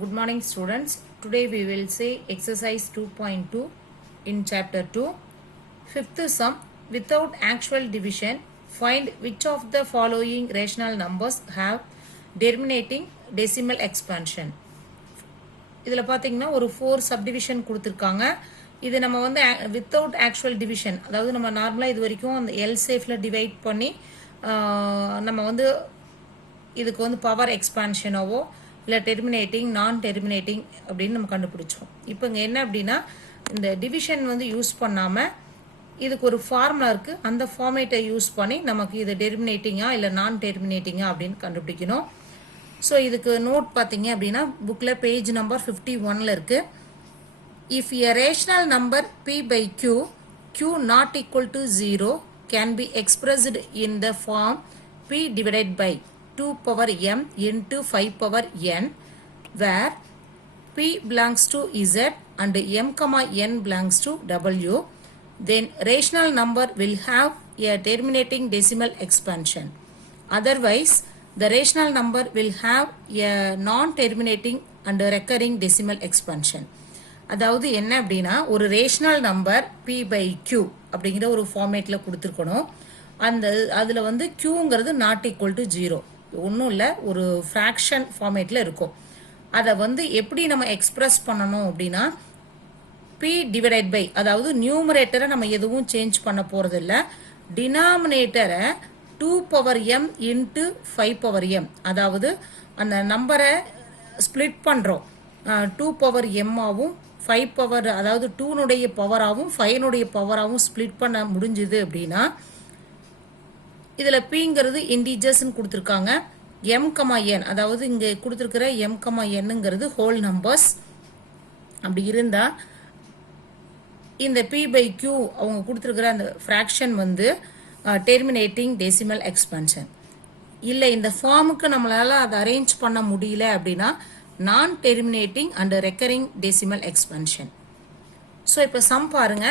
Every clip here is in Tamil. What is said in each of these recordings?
Good morning, students. Today we will say exercise 2.2 in chapter 2. Fifth sum, without actual division, find which of the following rational numbers have terminating decimal expansion. இதில் பார்த்தீங்கன்னா ஒரு 4 சப்டிவிஷன் கொடுத்துருக்காங்க. இது நம்ம வந்து வித்தவுட் ஆக்சுவல் டிவிஷன், அதாவது நம்ம நார்மலாக இது வரைக்கும் அந்த எல் சேஃபில் டிவைட் பண்ணி நம்ம வந்து இதுக்கு வந்து பவர் எக்ஸ்பான்ஷனாவோ இல்லை டெர்மினேட்டிங் நான் டெர்மினேட்டிங் அப்படின்னு நம்ம கண்டுபிடிச்சோம். இப்போ இங்கே என்ன அப்படின்னா இந்த டிவிஷன் வந்து யூஸ் பண்ணாமல் இதுக்கு ஒரு ஃபார்முலா இருக்குது, அந்த ஃபார்மேட்டை யூஸ் பண்ணி நமக்கு இது டெர்மினேட்டிங்கா இல்லை நான் டெர்மினேட்டிங்கா அப்படின்னு கண்டுபிடிக்கணும். ஸோ இதுக்கு நோட் பார்த்தீங்க அப்படின்னா புக்கில் பேஜ் நம்பர் 51ல் இருக்குது. If a rational number p by q, q not equal to 0 can be expressed in the form p divided by 2 power m into 5 power n, where p belongs to z and m comma n belongs to w, then rational number will have a terminating decimal expansion. Otherwise, the rational number will have a non-terminating and recurring decimal expansion. அதாவது என்ன அப்படின்னா ஒரு rational number p by q அப்படிங்கிற ஒரு ஃபார்மேட்டில் கொடுத்துருக்கணும். அதில் வந்து க்யூங்கிறது நாட் ஈக்குவல் டு 0, ஒன்றும் இல்லை, ஒரு ஃப்ராக்ஷன் ஃபார்மேட்டில் இருக்கும். அதை வந்து எப்படி நம்ம எக்ஸ்பிரஸ் பண்ணணும் அப்படின்னா p டிவைடட் பை, அதாவது நியூமரேட்டரை நம்ம எதுவும் சேஞ்ச் பண்ண போகிறதில்ல, டினாமினேட்டரை 2 power m into 5 power m, அதாவது அந்த நம்பரை ஸ்ப்ளிட் பண்ணுறோம். 2 பவர் எம்மாவும் 5 பவர், அதாவது 2னுடைய பவராகவும் 5னுடைய பவராகவும் ஸ்ப்ளிட் பண்ண முடிஞ்சுது அப்படின்னா இதில் பிங்கிறது இன்டிஜர்ஸ்ன்னு கொடுத்துருக்காங்க. எம் கமா என், அதாவது இங்கே கொடுத்துருக்கிற எம் கமா என்னங்கிறது ஹோல் நம்பர்ஸ். அப்படி இருந்தால் இந்த பி பை கியூ அவங்க கொடுத்துருக்கிற அந்த ஃப்ராக்ஷன் வந்து டெர்மினேட்டிங் டெசிமல் எக்ஸ்பான்ஷன். இல்லை இந்த ஃபார்முக்கு நம்மளால் அதை அரேஞ்ச் பண்ண முடியல அப்படின்னா நான் terminating and recurring decimal expansion. So இப்போ சம் பாருங்க.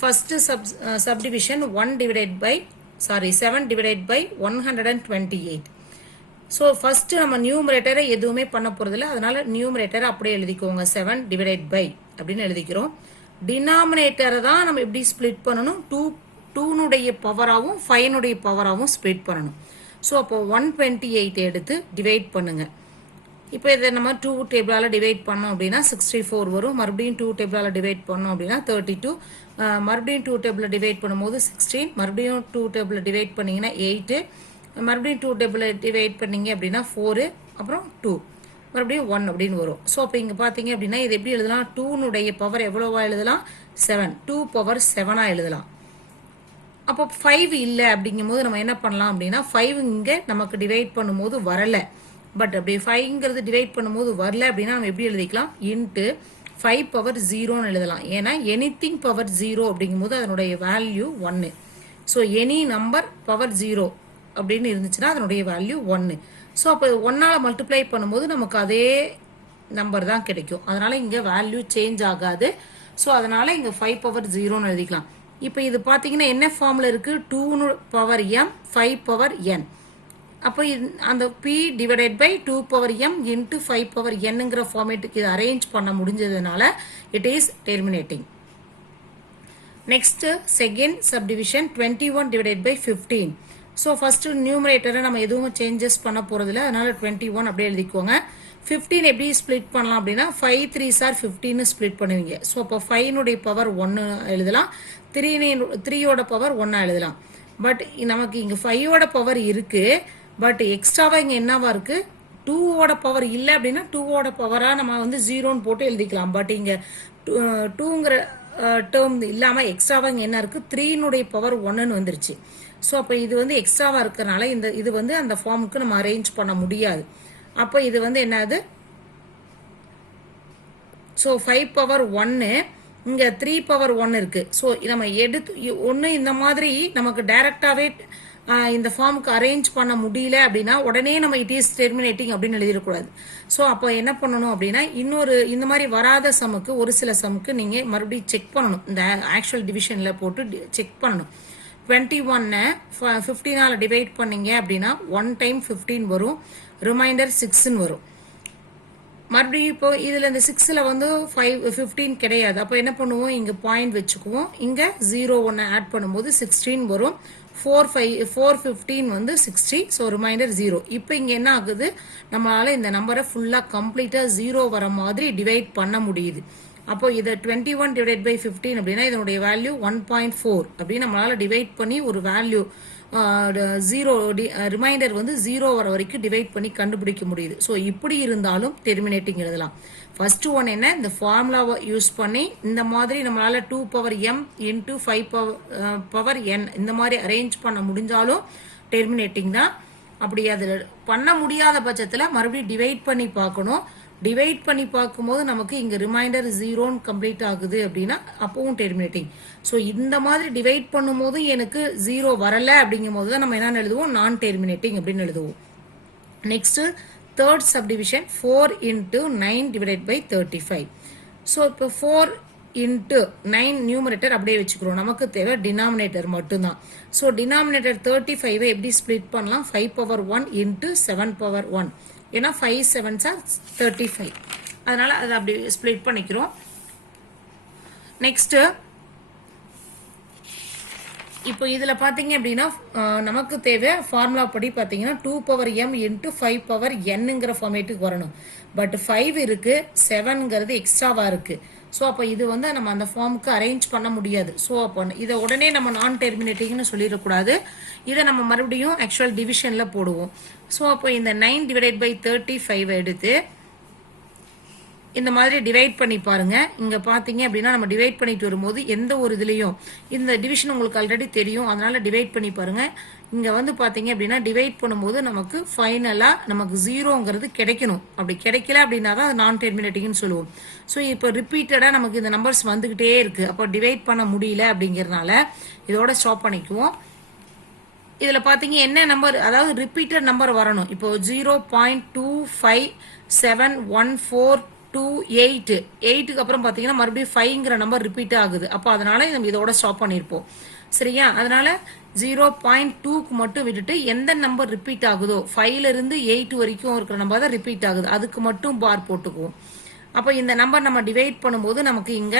First subdivision 7 divided by 128. So first நம்ம நியூமரேட்டரை எதுவுமே பண்ண போகிறதில்ல, அதனால நியூமரேட்டரை அப்படியே எழுதிக்கோங்க, 7 டிவைடட் பை அப்படின்னு எழுதிக்கிறோம். டினாமினேட்டரை தான் நம்ம எப்படி ஸ்ப்ளிட் பண்ணணும், 2னுடைய பவராகவும் 5னுடைய பவராகவும் ஸ்ப்ளிட் பண்ணணும். ஸோ அப்போ 128 எடுத்து டிவைட் பண்ணுங்கள். இப்போ இதை நம்ம 2 டேபிளால் டிவைட் பண்ணோம் அப்படின்னா 64 வரும். மறுபடியும் 2 டேபிளால் டிவைட் பண்ணோம் அப்படின்னா 32. மறுபடியும் 2 டேபிளில் டிவைட் பண்ணும்போது 16. மறுபடியும் 2 டேபிளில் டிவைட் பண்ணிங்கன்னா 8. மறுபடியும் 2 டேபிளில் டிவைட் பண்ணிங்க அப்படின்னா 4, அப்புறம் 2, மறுபடியும் 1 அப்படின்னு வரும். ஸோ அப்போ இங்கே பார்த்தீங்க அப்படின்னா இது எப்படி எழுதலாம், 2னுடைய பவர் எவ்வளோவா எழுதலாம், 7, 2 பவர் 7ஆக எழுதலாம். அப்போ 5 இல்லை அப்படிங்கும் போது நம்ம என்ன பண்ணலாம் அப்படின்னா 5 இங்கே நமக்கு டிவைட் பண்ணும்போது வரலை, பட் அப்படி 5ங்கிறது டிவைட் பண்ணும்போது வரல அப்படின்னா நம்ம எப்படி எழுதிக்கலாம், இன்ட்டு 5 பவர் 0ன்னு எழுதலாம். ஏன்னா எனிதிங் பவர் 0 அப்படிங்கும்போது அதனுடைய value 1. So any number power 0 அப்படின்னு இருந்துச்சுன்னா அதனுடைய வேல்யூ 1. ஸோ அப்போ 1ஆல் மல்டிப்ளை பண்ணும்போது நமக்கு அதே நம்பர் தான் கிடைக்கும். அதனால் இங்கே வேல்யூ சேஞ்ச் ஆகாது. ஸோ அதனால் இங்கே 5 பவர் 0ன்னு எழுதிக்கலாம். இப்போ இது பார்த்தீங்கன்னா என்ன ஃபார்மில் இருக்குது, 2 பவர் m 5 பவர் n. அப்போ அந்த p divided by 2 power m into 5 power nங்கிற ஃபார்மேட்டுக்கு இது அரேஞ்ச் பண்ண முடிஞ்சதுனால it is terminating. Next second subdivision 21 divided by 15. So first நியூமரேட்டரை நம்ம எதுவும் சேஞ்சஸ் பண்ண போகிறதில்ல, அதனால் 21 அப்படியே எழுதிக்கோங்க. 15 எப்படி ஸ்ப்ளிட் பண்ணலாம் அப்படின்னா 5 3s are 15 ஸ்ப்ளிட் பண்ணுவீங்க. ஸோ அப்போ 5னுடைய பவர் 1 எழுதலாம், 3யோட பவர் 1 எழுதலாம். பட் நமக்கு இங்கே 5ஓட பவர் இருக்குது, பட் எக்ஸ்ட்ராவாக இங்கே என்னவா இருக்குது, 2ஓட பவர் இல்லை அப்படின்னா 2ஓட பவராக நம்ம வந்து 0ன்னு போட்டு எழுதிக்கலாம். பட் இங்கே 2ங்கிற டேர்ம் இல்லாமல் எக்ஸ்ட்ராவாக இங்கே என்ன இருக்குது, 3னுடைய பவர் 1ன்னு வந்துருச்சு. ஸோ அப்போ இது வந்து எக்ஸ்ட்ராவாக இருக்கிறனால இது வந்து அந்த ஃபார்முக்கு நம்ம அரேஞ்ச் பண்ண முடியாது. அப்போ இது வந்து என்னது, ஸோ 5 பவர் 1, இங்கே 3 பவர் 1 இருக்குது. ஸோ நம்ம எடுத்து ஒன்று இந்த மாதிரி நமக்கு டைரெக்டாகவே இந்த ஃபார்முக்கு அரேஞ்ச் பண்ண முடியல அப்படின்னா உடனே நம்ம இட் இஸ் டெர்மினேட்டிங் அப்படின்னு எழுதிடக்கூடாது. ஸோ அப்போ என்ன பண்ணணும் அப்படின்னா இந்த மாதிரி வராத சமுக்கு ஒரு சில சமுக்கு நீங்கள் மறுபடியும் செக் பண்ணணும், இந்த ஆக்சுவல் டிவிஷனில் போட்டு செக் பண்ணணும். 21 15ஆல் டிவைட் பண்ணிங்க அப்படின்னா 1 டைம் 15 வரும், ரிமைண்டர் 6ன்னு வரும். மறுபடியும் இப்போ இதில் இந்த 6ல் வந்து 15 கிடையாது. அப்போ என்ன பண்ணுவோம், இங்கே பாயிண்ட் வச்சுக்குவோம். இங்கே 0 ஒன்று ஆட் பண்ணும்போது 16 வரும். 415 வந்து 60. So remainder 0. இப்போ இங்கே என்ன ஆகுது, நம்மளால் இந்த நம்பரை ஃபுல்லாக கம்ப்ளீட்டாக 0 வர மாதிரி டிவைட் பண்ண முடியுது. அப்போ இதை 21 டிவைட் பை 15 அப்படின்னா இதனுடைய வேல்யூ 1.4 அப்படின்னு நம்மளால் டிவைட் பண்ணி ஒரு வேல்யூ ஜீரோ ரிமைண்டர் வந்து 0 வர வரைக்கும் டிவைட் பண்ணி கண்டுபிடிக்க முடியுது. ஸோ இப்படி இருந்தாலும் டெர்மினேட்டிங் எழுதலாம். ஃபர்ஸ்ட் ஒன் என்ன, இந்த ஃபார்முலாவை யூஸ் பண்ணி இந்த மாதிரி நம்மளால 2 power m into 5 power n இந்த மாதிரி அரேஞ்ச் பண்ண முடிஞ்சாலும் டெர்மினேட்டிங் தான். அப்படி அதில் பண்ண முடியாத பட்சத்தில் மறுபடியும் டிவைட் பண்ணி பார்க்கணும். டிவைட் பண்ணி பார்க்கும்போது நமக்கு இங்கே ரிமைண்டர் 0ன்னு கம்ப்ளீட் ஆகுது அப்படின்னா அப்பவும் டெர்மினேட்டிங். ஸோ இந்த மாதிரி டிவைட் பண்ணும்போது எனக்கு 0 வரலை அப்படிங்கும் போது தான் நம்ம என்ன எழுதுவோம், நான் டெர்மினேட்டிங் அப்படின்னு எழுதுவோம். Next third subdivision 4 into 9 divided by 35. So இப்போ 4 இன்ட்டு 9 நியூமரேட்டர் அப்படியே வச்சுக்கிறோம். நமக்கு தேவை டினாமினேட்டர் மட்டும்தான். ஸோ டினாமினேட்டர் 35 எப்படி ஸ்ப்ளிட் பண்ணலாம், 5 பவர் 1 இன்ட்டு 7 பவர் 1. ஏன்னா 5 7s are 35. அதனால அதை அப்படி ஸ்ப்ளிட் பண்ணிக்கிறோம். நெக்ஸ்ட் இப்போ இதில் பார்த்தீங்க அப்படின்னா நமக்கு தேவை ஃபார்முலா படி பார்த்தீங்கன்னா 2 பவர் m இன்ட்டு 5 பவர் என்னங்கிற ஃபார்மேட்டுக்கு வரணும். பட் 5 இருக்கு, 7ங்கிறது எக்ஸ்ட்ராவாக இருக்கு. ஸோ அப்போ இது வந்து நம்ம அந்த ஃபார்முக்கு அரேஞ்ச் பண்ண முடியாது. ஸோ அப்போ இதை உடனே நம்ம நான் டெர்மினேட்டிங்னு சொல்லிடக்கூடாது. இதை நம்ம மறுபடியும் ஆக்சுவல் டிவிஷனில் போடுவோம். ஸோ அப்போ இந்த 9 டிவைட் பை 35 எடுத்து இந்த மாதிரி டிவைட் பண்ணி பாருங்க. இங்க பாத்தீங்க அப்படின்னா நம்ம டிவைட் பண்ணிட்டு வரும்போது எந்த ஒரு இதுலயும் இந்த டிவிஷன் உங்களுக்கு ஆல்ரெடி தெரியும், அதனால டிவைட் பண்ணி பாருங்க. இங்க வந்து பாத்தீங்க அப்படின்னா டிவைட் பண்ணும்போது நமக்கு ஃபைனலா நமக்கு 0ங்கிறது கிடைக்கணும். அப்படி கிடைக்கல அப்படின்னா தான் அது நான் டெர்மினேட்டிங்னு சொல்லுவோம். ஸோ இப்போ ரிப்பீட்டடா நமக்கு இந்த நம்பர்ஸ் வந்துகிட்டே இருக்கு. அப்போ டிவைட் பண்ண முடியல அப்படிங்கறதுனால இதோட ஸ்டாப் பண்ணிக்குவோம். இதுல பாத்தீங்க என்ன நம்பர், அதாவது ரிப்பீட்டட் நம்பர் வரணும். இப்போ 0.2571428 8க்கு அப்புறம் பாத்தீங்கன்னா மறுபடியும் 5ங்கிற நம்பர் ரிப்பீட் ஆகுது. அப்போ அதனால நம்ம இதோட ஸ்டாப் பண்ணிருப்போம். சரியா, அதனால 0.2க்கு மட்டும் விட்டுட்டு எந்த நம்பர் ரிப்பீட் ஆகுதோ 5ல இருந்து 8 வரைக்கும் இருக்கிற நம்பர் தான் ரிப்பீட் ஆகுது, அதுக்கு மட்டும் பார் போட்டுக்குவோம். அப்போ இந்த நம்பர் நம்ம டிவைட் பண்ணும்போது நமக்கு இங்க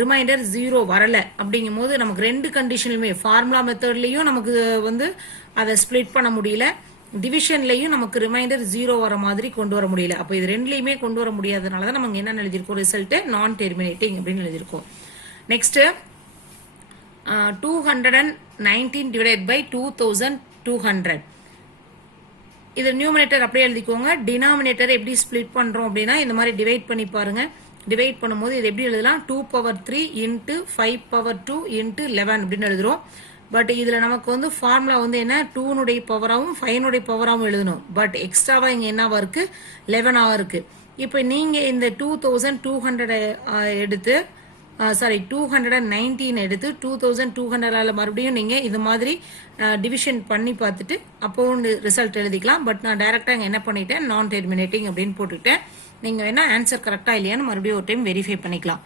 ரிமைண்டர் 0 வரல அப்படிங்கும் போது நமக்கு ரெண்டு கண்டிஷன்லுமே ஃபார்முலா மெத்தட்லயும் நமக்கு வந்து அதை ஸ்பிளிட் பண்ண முடியல, டிவிஷன்லயும் நமக்கு ரிமைண்டர் 0 வர மாதிரி கொண்டு வர முடியல. அப்போ இது ரெண்டுலயுமே கொண்டு வர முடியாதனால தான் நம்ம என்ன எழுதியிருக்கோம், ரிசல்ட் நான் டெர்மினேட்டிங் அப்படின்னு எழுதியிருக்கோம். Next 219 divide by 2200. இது நியூமரேட்டர் அப்படியே எழுதிக்கோங்க. டினாமினேட்டர் எப்படி ஸ்பிளிட் பண்றோம் அப்படின்னா இந்த மாதிரி டிவைட் பண்ணி பாருங்க. டிவைட் பண்ணும்போது இது எப்படி எழுதலாம், 2 பவர் 3 இன்ட்டு 5 பவர் 2 இன்ட்டு 11 அப்படின்னு எழுதுறோம். பட் இதுல நமக்கு வந்து ஃபார்முலா வந்து என்ன, 2னுடைய பவராகவும் 5னுடைய பவராகவும் எழுதணும். பட் எக்ஸ்ட்ராவா இங்க என்னவா இருக்கு, 11ஆ இருக்கு. இப்போ நீங்க இந்த 2200 எடுத்து 219 எடுத்து 2200 மறுபடியும் நீங்க இது மாதிரி டிவிஷன் பண்ணி பார்த்துட்டு அப்போ ரிசல்ட் எழுதிக்கலாம். பட் நான் டைரக்டா இங்க என்ன பண்ணிட்டேன், நான் டெர்மினேட்டிங் அப்படின்னு போட்டுட்டேன். நீங்க வேணா ஆன்சர் கரெக்டா இல்லையான்னு மறுபடியும் ஒரு டைம் வெரிஃபை பண்ணிக்கலாம்.